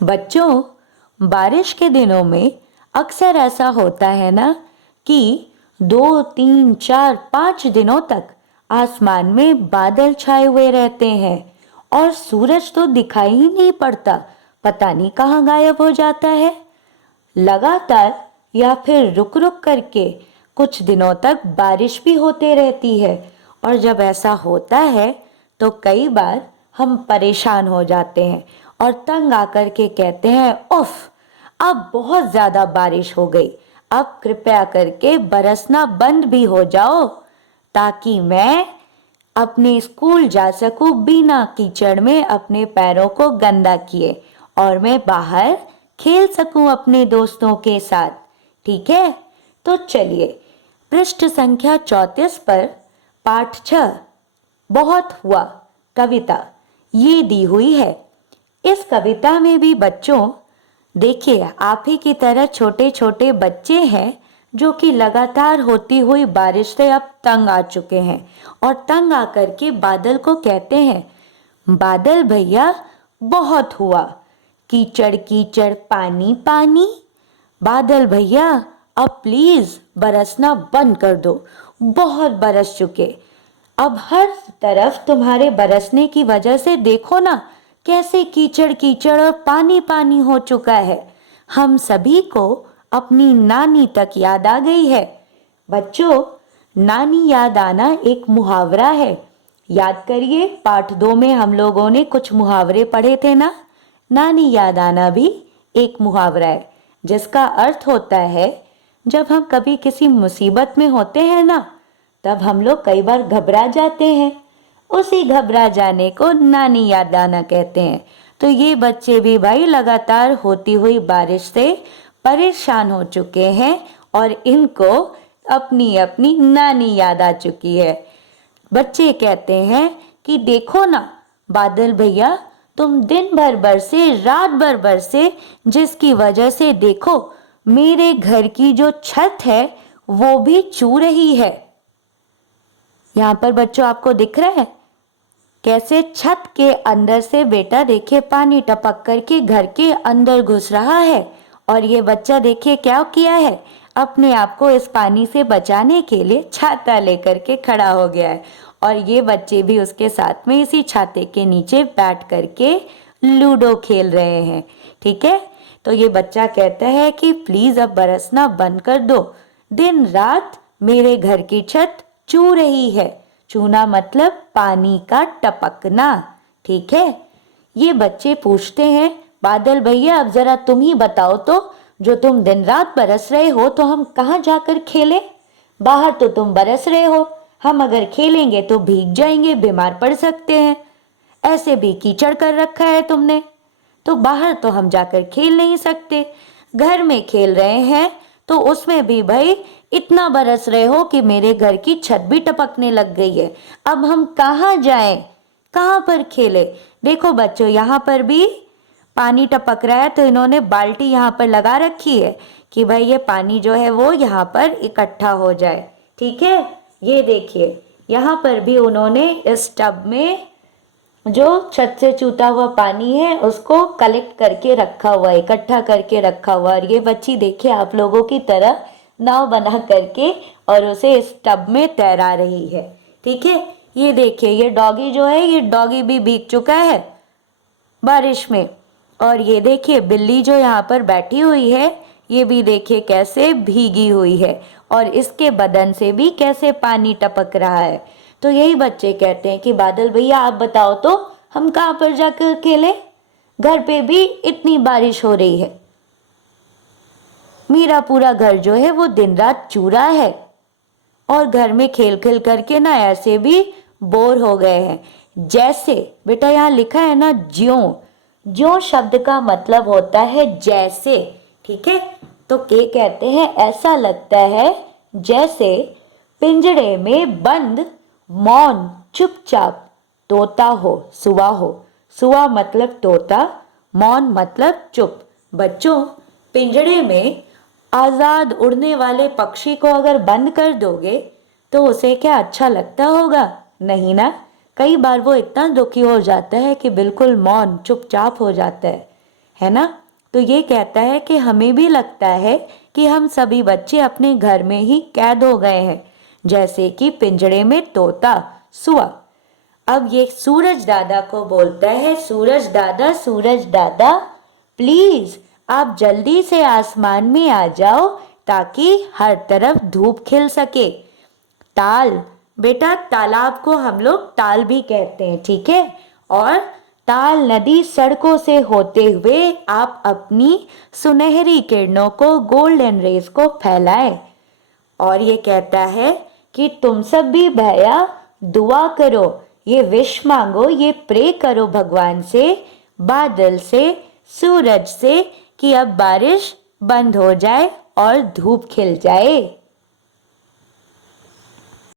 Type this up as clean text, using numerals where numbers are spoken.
बच्चों, बारिश के दिनों में अक्सर ऐसा होता है ना कि 2, 3, 4, 5 दिनों तक आसमान में बादल छाए हुए रहते हैं और सूरज तो दिखाई ही नहीं पड़ता। पता नहीं कहाँ गायब हो जाता है। लगातार या फिर रुक रुक करके कुछ दिनों तक बारिश भी होते रहती है और जब ऐसा होता है तो कई बार हम परेशान हो जाते हैं और तंग आकर के कहते हैं, उफ, अब बहुत ज्यादा बारिश हो गई, अब कृपया करके बरसना बंद भी हो जाओ ताकि मैं अपने स्कूल जा सकूं बिना कीचड़ में अपने पैरों को गंदा किए और मैं बाहर खेल सकूं अपने दोस्तों के साथ। ठीक है, तो चलिए पृष्ठ संख्या 34 पर पाठ 6 बहुत हुआ कविता ये दी हुई है। इस कविता में भी बच्चों देखिए, आप ही की तरह छोटे छोटे बच्चे हैं जो कि लगातार होती हुई बारिश से अब तंग आ चुके हैं और तंग आकर के बादल को कहते हैं, बादल भैया बहुत हुआ, कीचड़ कीचड़ पानी पानी, बादल भैया अब प्लीज बरसना बंद कर दो, बहुत बरस चुके, अब हर तरफ तुम्हारे बरसने की वजह से देखो ना कैसे कीचड़ कीचड़ और पानी पानी हो चुका है। हम सभी को अपनी नानी तक याद आ गई है। बच्चों, नानी याद आना एक मुहावरा है। याद करिए, पाठ 2 में हम लोगों ने कुछ मुहावरे पढ़े थे ना। नानी याद आना भी एक मुहावरा है जिसका अर्थ होता है जब हम कभी किसी मुसीबत में होते हैं ना, तब हम लोग कई बार घबरा जाते हैं। उसी घबरा जाने को नानी याद आना कहते हैं। तो ये बच्चे भी भाई लगातार होती हुई बारिश से परेशान हो चुके हैं और इनको अपनी अपनी नानी याद आ चुकी है। बच्चे कहते हैं कि देखो ना बादल भैया, तुम दिन भर बरसे रात भर बरसे, जिसकी वजह से देखो मेरे घर की जो छत है वो भी चू रही है। यहाँ पर बच्चों आपको दिख रहा है कैसे छत के अंदर से बेटा देखिए पानी टपक करके घर के अंदर घुस रहा है और ये बच्चा देखिए क्या किया है, अपने आप को इस पानी से बचाने के लिए छाता लेकर के खड़ा हो गया है और ये बच्चे भी उसके साथ में इसी छाते के नीचे बैठ करके लूडो खेल रहे हैं। ठीक है, तो ये बच्चा कहता है कि प्लीज अब बरसना बंद कर दो, दिन रात मेरे घर की छत चू रही है। चूना मतलब पानी का टपकना। ठीक है, ये बच्चे पूछते हैं, बादल भैया अब जरा तुम ही बताओ तो, जो तुम दिन रात बरस रहे हो तो हम कहाँ जाकर खेलें? बाहर तो तुम बरस रहे हो, हम अगर खेलेंगे तो भीग जाएंगे, बीमार पड़ सकते हैं, ऐसे भी कीचड़ कर रखा है तुमने, तो बाहर तो हम जाकर खेल नहीं सकते। घर में खेल रहे हैं तो उसमें भी भाई इतना बरस रहे हो कि मेरे घर की छत भी टपकने लग गई है। अब हम कहाँ जाएं, कहाँ पर खेले? देखो बच्चों, यहाँ पर भी पानी टपक रहा है तो इन्होंने बाल्टी यहाँ पर लगा रखी है कि भाई ये पानी जो है वो यहाँ पर इकट्ठा हो जाए। ठीक है, ये देखिए यहाँ पर भी उन्होंने इस टब में जो छत से चूता हुआ पानी है उसको कलेक्ट करके रखा हुआ, इकट्ठा करके रखा हुआ। और ये बच्ची देखिए आप लोगों की तरह नाव बना करके और उसे इस टब में तैरा रही है। ठीक है, ये देखिए ये डॉगी जो है, ये डॉगी भी भीग चुका है बारिश में। और ये देखिए बिल्ली जो यहाँ पर बैठी हुई है, ये भी देखिए कैसे भीगी हुई है और इसके बदन से भी कैसे पानी टपक रहा है। तो यही बच्चे कहते हैं कि बादल भैया आप बताओ तो हम कहाँ पर जाकर खेलें? घर पे भी इतनी बारिश हो रही है, मेरा पूरा घर जो है वो दिन रात चूरा है और घर में खेल खेल करके ना ऐसे भी बोर हो गए हैं। जैसे बेटा यहाँ लिखा है ना, ज्यों, ज्यों शब्द का मतलब होता है जैसे। ठीक है, तो के कहते हैं ऐसा लगता है जैसे पिंजड़े में बंद मौन चुपचाप तोता हो, सुआ हो। सुआ मतलब तोता, मौन मतलब चुप। बच्चों, पिंजड़े में आजाद उड़ने वाले पक्षी को अगर बंद कर दोगे तो उसे क्या अच्छा लगता होगा? नहीं ना। कई बार वो इतना दुखी हो जाता है कि बिल्कुल मौन चुपचाप हो जाता है है ना। तो ये कहता है कि हमें भी लगता है कि हम सभी बच्चे अपने घर में ही कैद हो गए हैं, जैसे कि पिंजरे में तोता, सुआ। अब ये सूरज दादा को बोलता है, सूरज दादा प्लीज आप जल्दी से आसमान में आ जाओ ताकि हर तरफ धूप खिल सके। ताल, बेटा तालाब को हम लोग ताल भी कहते हैं, ठीक है। और ताल नदी सड़कों से होते हुए आप अपनी सुनहरी किरणों को, गोल्डन रेज को फैलाए। और ये कहता है कि तुम सब भी भैया दुआ करो, ये विश मांगो, ये प्रे करो भगवान से, बादल से, सूरज से कि अब बारिश बंद हो जाए और धूप खिल जाए।